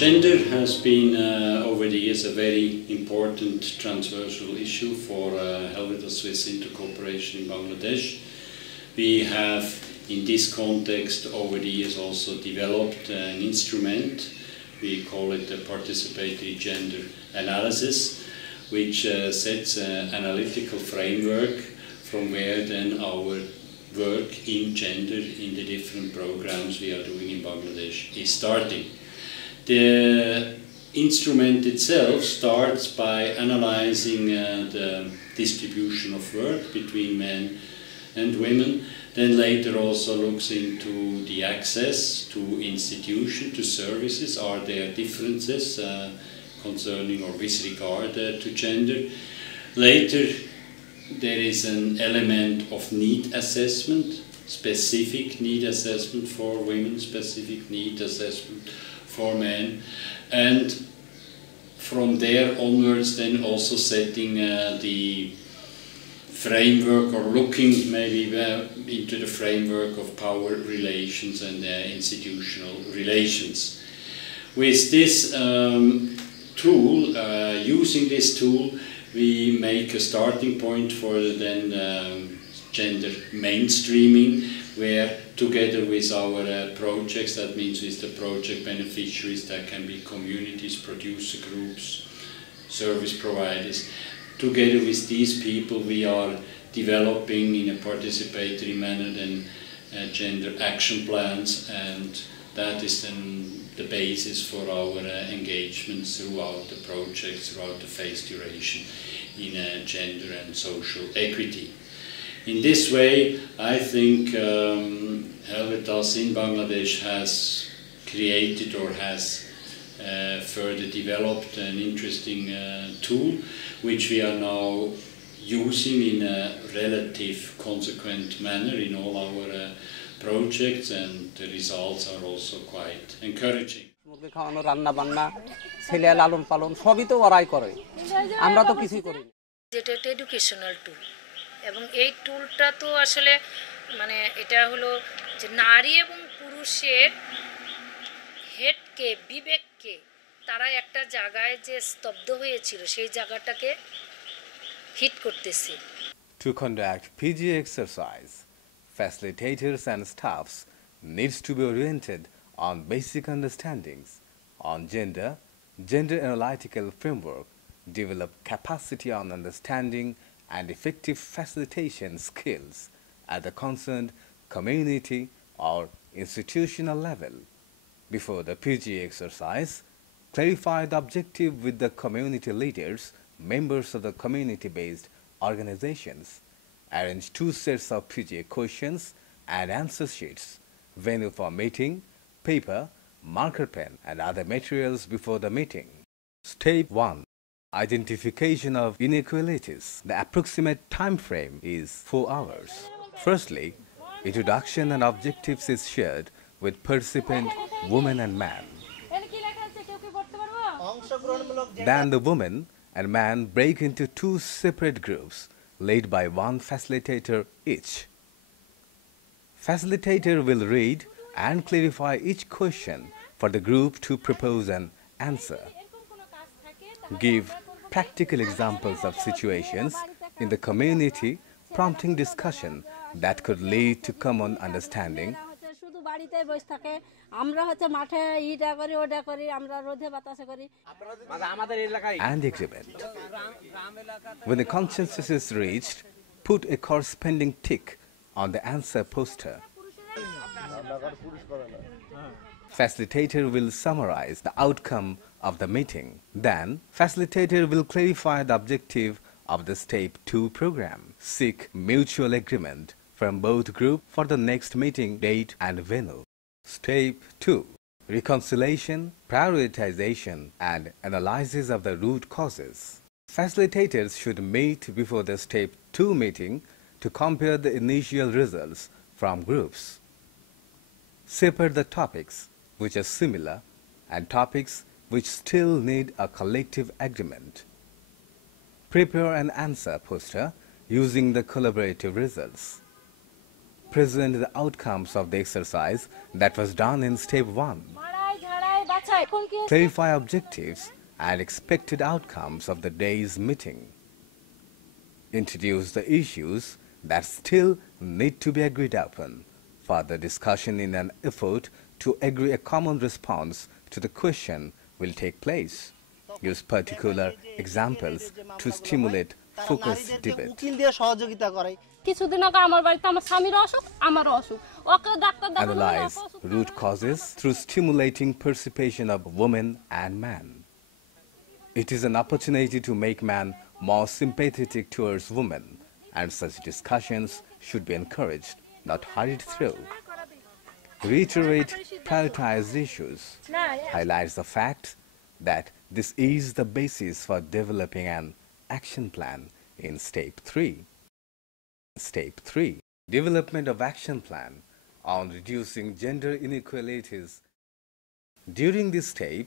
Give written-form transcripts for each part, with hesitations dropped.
Gender has been over the years a very important transversal issue for Helvetas Swiss Intercooperation in Bangladesh. We have in this context over the years also developed an instrument, we call it the Participatory Gender Analysis, which sets an analytical framework from where then our work in gender in the different programs we are doing in Bangladesh is starting. The instrument itself starts by analyzing the distribution of work between men and women, then later also looks into the access to institutions, to services. Are there differences concerning or with regard to gender? Later there is an element of need assessment, specific need assessment for women, specific need assessment for men, and from there onwards then also setting the framework or looking maybe into the framework of power relations and institutional relations. With this tool, using this tool, we make a starting point for then gender mainstreaming, where together with our projects, that means with the project beneficiaries, that can be communities, producer groups, service providers, together with these people we are developing in a participatory manner then gender action plans, and that is then the basis for our engagements throughout the project, throughout the phase duration in gender and social equity. In this way, I think Helvetas in Bangladesh has created or has further developed an interesting tool which we are now using in a relative consequent manner in all our projects, and the results are also quite encouraging. educational tool এবং এই টুলটা তো আসলে মানে এটা হলো যে নারী এবং পুরুষের হেডকে বিবেককে তারা একটা জায়গায় যে স্তব্ধ হয়েছিল সেই জায়গাটাকে হিট করতেছে. To conduct PGA exercise, facilitators and staffs needs to be oriented on basic understandings on gender, gender analytical framework, develop capacity on understanding and effective facilitation skills at the concerned community or institutional level. Before the PGA exercise, clarify the objective with the community leaders, members of the community-based organizations. Arrange 2 sets of PGA questions and answer sheets, venue for meeting, paper, marker pen and other materials before the meeting. Step 1. Identification of inequalities. The approximate time frame is 4 hours. Firstly, introduction and objectives is shared with participant woman and man. Then the woman and man break into 2 separate groups led by 1 facilitator each. Facilitator will read and clarify each question for the group to propose an answer. Give practical examples of situations in the community, prompting discussion that could lead to common understanding. And agreement. When the consensus is reached, put a corresponding tick on the answer poster. Facilitator will summarize the outcome of the meeting. Then, facilitator will clarify the objective of the Step 2 program. Seek mutual agreement from both groups for the next meeting date and venue. Step 2. Reconciliation, prioritization and analysis of the root causes. Facilitators should meet before the Step 2 meeting to compare the initial results from groups. Separate the topics which are similar and topics which still need a collective agreement. Prepare an answer poster using the collaborative results. Present the outcomes of the exercise that was done in Step 1. Clarify objectives and expected outcomes of the day's meeting. Introduce the issues that still need to be agreed upon. Further discussion in an effort to agree a common response to the question will take place. Use particular examples to stimulate focused debate. Analyze root causes through stimulating participation of women and men. It is an opportunity to make man more sympathetic towards women, and such discussions should be encouraged, not hurried through. Reiterate prioritized issues. Highlights the fact that this is the basis for developing an action plan in Step 3. Step 3. Development of action plan on reducing gender inequalities. During this step,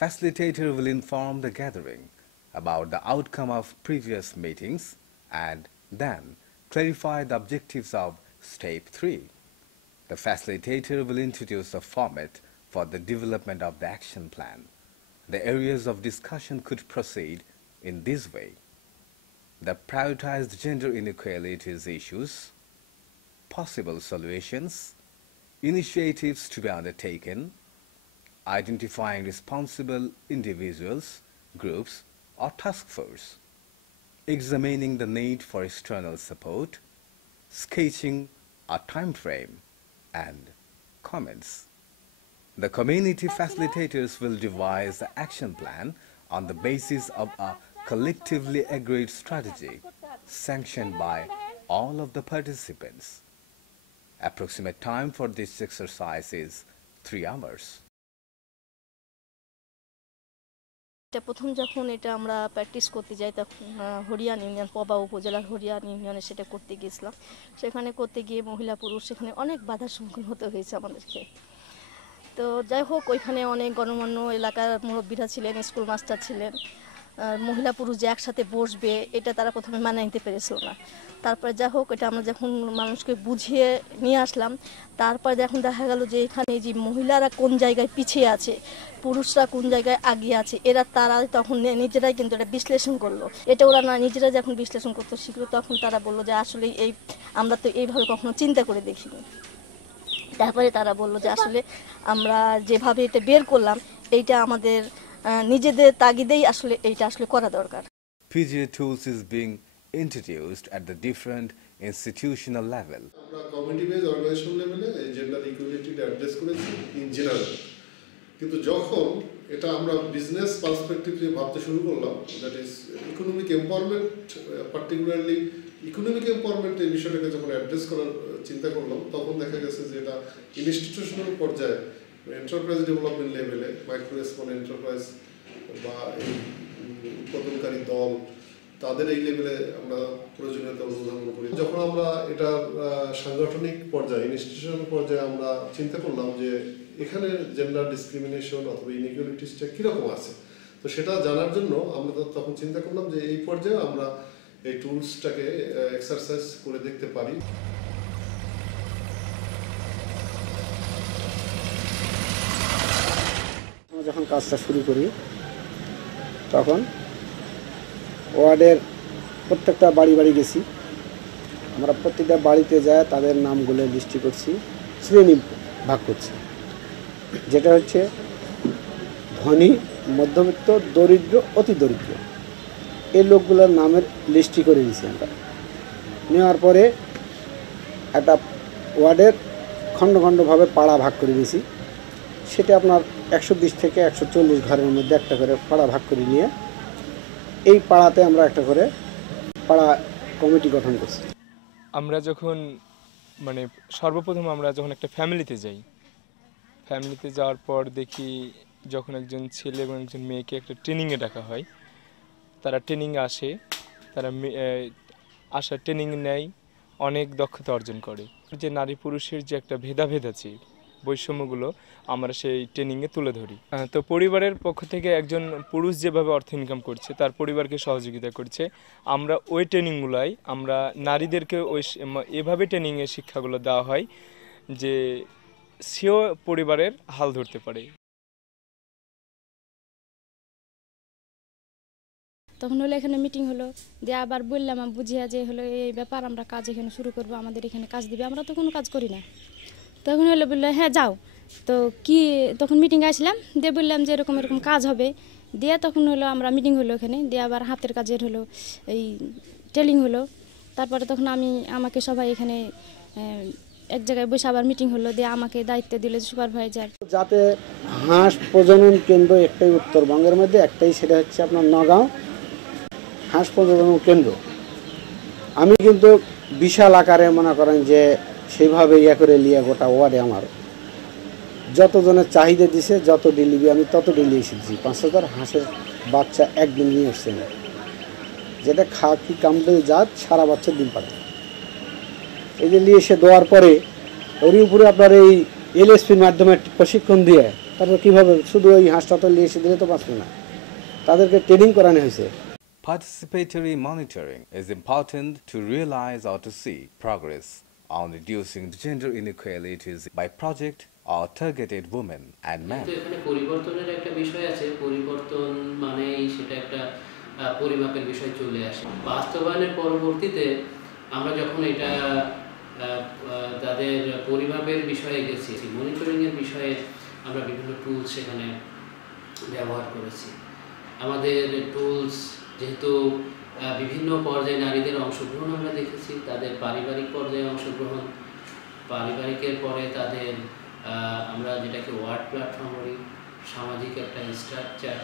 facilitator will inform the gathering about the outcome of previous meetings and then clarify the objectives of Step 3. The facilitator will introduce a format for the development of the action plan. The areas of discussion could proceed in this way: the prioritized gender inequalities issues, possible solutions, initiatives to be undertaken, identifying responsible individuals, groups, or task force, examining the need for external support, sketching a time frame, and comments. The community facilitators will devise the action plan on the basis of a collectively agreed strategy sanctioned by all of the participants. Approximate time for this exercise is 3 hours. প্রথম যখন এটা আমরা practice করতে যাই তখন হরিয়ান union Paba উপজেলার হরিয়ান ইউনিয়নে সেটা করতে গিয়েছিলাম। সেখানে করতে গিয়ে মহিলা পুরুষ সেখানে অনেক বাধার সম্মুখীন হতে হয়েছে আমাদেরকে। তো যাই হোক ওইখানে অনেক গণমান্য এলাকার মুরব্বীরা ছিলেন, স্কুল মাস্টার ছিলেন। মহিলা পুরুষ যে একসাথে বসবে এটা তারা প্রথমে মানিয়ে নিতে পেরেছিল না। তারপরে যাই হোক এটা আমরা যখন মানুষকে বুঝিয়ে নিয়ে আসলাম, তারপরে যখন দেখা গেল যে এখানে যে মহিলারা কোন জায়গায় পিছিয়ে আছে, পুরুষরা কোন জায়গায় আগিয়ে আছে, তারা তখন নিজেরাই কিন্তু এটা বিশ্লেষণ করলো। এটা ওরা না নিজেরা যখন বিশ্লেষণ করতে শিখলো তখন তারা বললো যে আসলে আমরা তো এইভাবে কখনো চিন্তা করে দেখিনি। তারপরে তারা বললো যে আসলে আমরা যেভাবে এটা বের করলাম এইটা আমাদের নিজেদের তাগিদেই আসলে এইটা আসলে করা দরকার। PGA tools is being introduced at the different institutional level. আমরা কমিউনিটি বেজ অর্গানাইজেশন লেভেলে জেন্ডার ইকুয়ালিটিটা অ্যাড্রেস করেছি ইন জেনারেল, কিন্তু যখন এটা আমরা বিজনেস পার্সপেক্টিভ থেকে ভাবতে শুরু করলাম, that is economic empowerment, particularly economic empowerment এই বিষয়টাকে যখন অ্যাড্রেস করার চিন্তা করলাম, তখন দেখা গেছে যে এটা ইনস্টিটিউশনাল পর্যায়ে এন্টারপ্রাইজ ডেভেলপমেন্ট লেভেলে মাইক্রো স্মল এন্টারপ্রাইজ বা এই উৎপাদনকারী দল তাদের এই লেভেলে আমরা প্রয়োজনীয়তা অনুধাবন করি। যখন আমরা এটা সাংগঠনিক পর্যায়ে ইনস্টিটিউশনাল পর্যায়ে আমরা চিন্তা করলাম যে এখানে জেন্ডার ডিসক্রিমিনেশন অথবা ইনইকুয়ালিটিসটা কীরকম আছে, তো সেটা জানার জন্য আমরা তখন চিন্তা করলাম যে এই পর্যায়ে আমরা এই টুলসটাকে এক্সারসাইজ করে দেখতে পারি। যখন কাজটা শুরু করি তখন ওয়ার্ডের প্রত্যেকটা বাড়ি বাড়ি গেছি, আমরা প্রত্যেকটা বাড়িতে যায় তাদের নামগুলো লিস্টি করছি, শ্রেণী ভাগ করছি, যেটা হচ্ছে ধনী, মধ্যবিত্ত, দরিদ্র, অতি দরিদ্র, এই লোকগুলোর নামের লিস্টি করে নিয়েছি আমরা। নেওয়ার পরে একটা ওয়ার্ডের খণ্ড খণ্ডভাবে পাড়া ভাগ করে দিয়েছি, সেটা আপনার 120 থেকে 140 ঘরের মধ্যে একটা করে পাড়া ভাগ করে নিয়ে এই পাড়াতে আমরা একটা করে পাড়া কমিটি গঠন করছি। আমরা যখন সর্বপ্রথম আমরা যখন একটা ফ্যামিলিতে যাই, ফ্যামিলিতে যাওয়ার পর দেখি যখন একজন ছেলে এবং একজন মেয়েকে একটা ট্রেনিংয়ে ডাকা হয়, তারা ট্রেনিংয়ে আসে, তারা ট্রেনিং নেয়, অনেক দক্ষতা অর্জন করে। যে নারী পুরুষের যে একটা ভেদাভেদ আছে, বৈষম্যগুলো আমরা সেই ট্রেনিংয়ে তুলে ধরি। তো পরিবারের পক্ষ থেকে একজন পুরুষ যেভাবে অর্থ ইনকাম করছে, তার পরিবারকে সহযোগিতা করছে, আমরা ওই ট্রেনিংগুলাই আমরা নারীদেরকে এভাবে ট্রেনিংয়ের শিক্ষাগুলো দেওয়া হয় যে সেও পরিবারের হাল ধরতে পারে। তখন হলো এখানে মিটিং হলো, দিয়ে আবার বললাম বুঝিয়া যে হলো এই ব্যাপার, আমরা কাজ এখানে শুরু করব, আমাদের এখানে কাজ দিবে, আমরা তো কোনো কাজ করি না। তখন হলো বললো হ্যাঁ যাও। তো কি তখন মিটিংয়ে আসলাম, দিয়ে বললাম যে এরকম এরকম কাজ হবে। দিয়ে তখন হলো আমরা মিটিং হলো ওখানে, দিয়ে আবার হাতের কাজের হলো এই ট্রেনিং হলো। তারপরে তখন আমাকে সবাই এখানে এক জায়গায় বসে আবার মিটিং হলো, দিয়ে আমাকে দায়িত্ব দিল সুপারভাইজার। যাতে হাঁস প্রজনন কেন্দ্র একটাই উত্তরবঙ্গের মধ্যে, একটাই, সেটা হচ্ছে আপনার নগাঁও হাঁস প্রজনন কেন্দ্র। আমি কিন্তু বিশাল আকারে মনে করেন যে সেইভাবে করে লিয়ে গোটা ওয়ার্ডে আমার যতজনের চাহিদা দিছে, যত ডেলিভারি আমি তত ডেলিভারি এসেছি। 5,000 হাঁসের বাচ্চা একদিন নিয়ে এসছে না, যেটা খাকি কামড়ে জাত সারা বছর ডিম পারে। এই যে নিয়ে এসে দেওয়ার পরে ওর উপরে আপনার এই এলএসপির মাধ্যমে প্রশিক্ষণ দিয়ে তারপর কীভাবে শুধু ওই হাঁসটা তো নিয়ে এসে দিলে তো বাঁচবে না, তাদেরকে ট্রেনিং করানো হয়েছে। Participatory monitoring is important to realize or to see progress on reducing gender inequalities by project or targeted women and men. এখানে পরিবর্তনের একটা বিষয় আছে, পরিবর্তন মানেই সেটা একটা পরিমাপের বিষয় চলে আসে। বাস্তবায়নের পরবর্তীতে আমরা যখন এটা তাদের পরিমাপের বিষয়ে গেছি, মনিটরিংয়ের বিষয়ে আমরা বিভিন্ন টুলস সেখানে ব্যবহার করেছি। আমাদের টুলস যেহেতু বিভিন্ন পর্যায়ে নারীদের অংশগ্রহণ আমরা দেখেছি, তাদের পারিবারিক পর্যায়ে অংশগ্রহণ, পারিবারিকের পরে তাদের আমরা যেটাকে ওয়ার্ড প্ল্যাটফর্ম বলি, সামাজিক একটা স্ট্রাকচার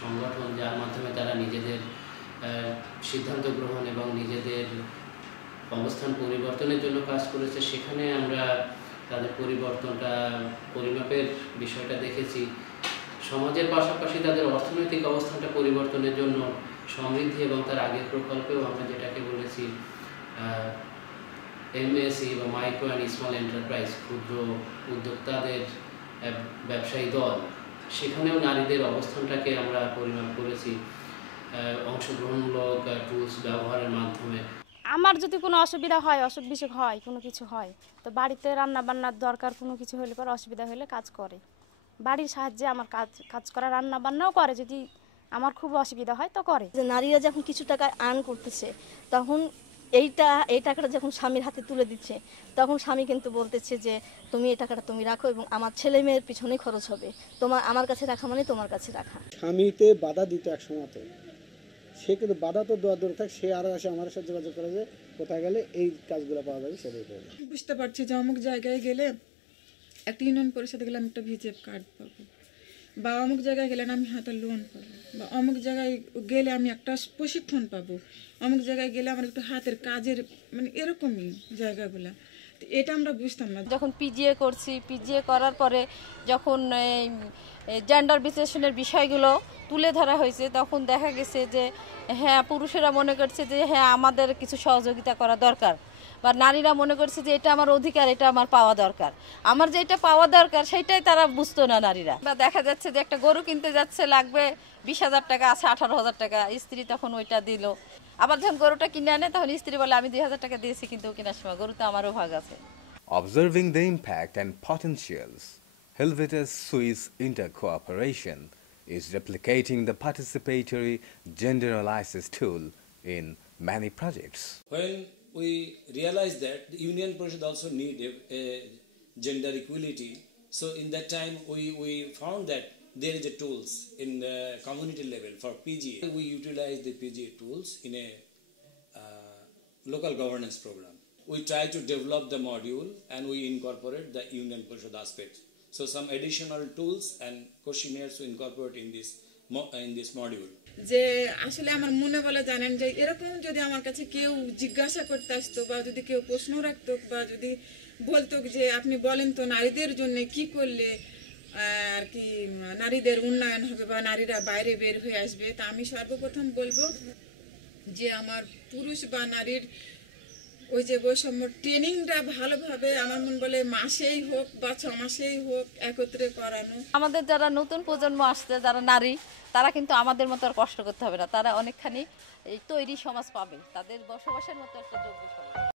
সংগঠন যার মাধ্যমে তারা নিজেদের সিদ্ধান্ত গ্রহণ এবং নিজেদের অবস্থান পরিবর্তনের জন্য কাজ করেছে, সেখানে আমরা তাদের পরিবর্তনটা পরিমাপের বিষয়টা দেখেছি। সমাজের পাশাপাশি তাদের অর্থনৈতিক অবস্থানটা পরিবর্তনের জন্য সমৃদ্ধি এবং তার আগের প্রকল্পেও আমরা যেটাকে বলেছি এমএসই বা মাইক্রো অ্যান্ড স্মল এন্টারপ্রাইজ, ক্ষুদ্র উদ্যোক্তাদের ব্যবসায়ী দল, সেখানেও নারীদের অবস্থানটাকে আমরা পরিমাপ করেছি অংশগ্রহণমূলক টুলস ব্যবহারের মাধ্যমে। আমার যদি কোনো অসুবিধা হয়, অসুখ বিসুখ হয়, কোনো কিছু হয়, তো বাড়িতে রান্না বান্নার দরকার, কোনো কিছু হলে পর অসুবিধা হলে কাজ করে, বাড়ির সাহায্যে আমার কাজ করা, রান্না বান্নাও করে, যদি আমার খুব অসুবিধা হয় তো করে। যে নারীরা যখন কিছু টাকা আর্ন করতেছে, তখন এই টাকাটা যখন স্বামীর হাতে তুলে দিচ্ছে, তখন স্বামী কিন্তু বলতেছে যে তুমি এই টাকাটা তুমি রাখো এবং আমার ছেলে মেয়ের পিছনেই খরচ হবে, আমার কাছে রাখা মানে তোমার কাছে রাখা। স্বামীতে বাধা দিত এক সময়তে, সে কিন্তু বাধা তো দেওয়া দূরে থাক, সে আরও আসে আমার সাথে যোগাযোগ করে যে কোথায় গেলে এই কাজগুলো পাওয়া যাবে, সেটাই করবে। বুঝতে পারছি যে অমুক জায়গায় গেলে একটা ইউনিয়ন পরিষদে গেলে আমি একটা ভিজিএফ কার্ড পাবো, বা অমুক জায়গায় গেলে আমি হাতে লোন পাবো, বা অমুক জায়গায় গেলে আমি একটা প্রশিক্ষণ পাবো, অমুক জায়গায় গেলে আমার একটু হাতের কাজের মানে এরকমই জায়গাগুলো, এটা আমরা বুঝতাম না। যখন পিজিএ করছি, পিজিএ করার পরে যখন জেন্ডার বিশ্লেষণের বিষয়গুলো তুলে ধরা হয়েছে, তখন দেখা গেছে যে হ্যাঁ পুরুষেরা মনে করছে যে হ্যাঁ আমাদের কিছু সহযোগিতা করা দরকার, বা নারীরা মনে করছে যে এটা আমার অধিকার, এটা আমার পাওয়া দরকার, আমার যে এটা পাওয়া দরকার সেটাই তারা বুঝতো না নারীরা। বা দেখা যাচ্ছে যে একটা গরু কিনতে যাচ্ছে, লাগবে 20,000 টাকা, আছে 18,000 টাকা, স্ত্রী তখন ওইটা দিল, আবার যখন গরুটা কিনে আনে তখন স্ত্রী বলে আমি 2,000 টাকা দিয়েছি কিন্তু কেনার সময় গরুতে আমারও ভাগ আছে। Observing the impact and potentials, Helvetas Swiss Intercooperation is replicating the participatory gender analysis tool in many projects. When we realized that the Union Parishad also need a gender equality, so in that time we found that there is a tools in the community level for PGA. We utilize the PGA tools in a local governance program. We try to develop the module and we incorporate the Union Parishad aspects. So some additional tools and questionnaires to incorporate in this module. যে আসলে আমার মনে বলে জানেন যে এরকম যদি আমার কাছে কেউ জিজ্ঞাসা করতে আসতো, বা যদি কেউ প্রশ্ন রাখতো, বা যদি বলতো যে আপনি বলেন তো নারীদের জন্য কি করলে আর কি নারীদের উন্নয়ন হবে বা নারীরা বাইরে বের হয়ে আসবে, তা আমি সর্বপ্রথম বলবো যে আমার পুরুষ বা নারীর ওই যে বৈষম্য ট্রেনিংটা ভালোভাবে আমার মন বলে মাসেই হোক বা 6 মাসেই হোক একত্রে করানো। আমাদের যারা নতুন প্রজন্ম আসছে, যারা নারী, তারা কিন্তু আমাদের মতো আর কষ্ট করতে হবে না, তারা অনেকখানি এই তৈরি সমাজ পাবে, তাদের বসবাসের মতো একটা যোগ্য সমাজ।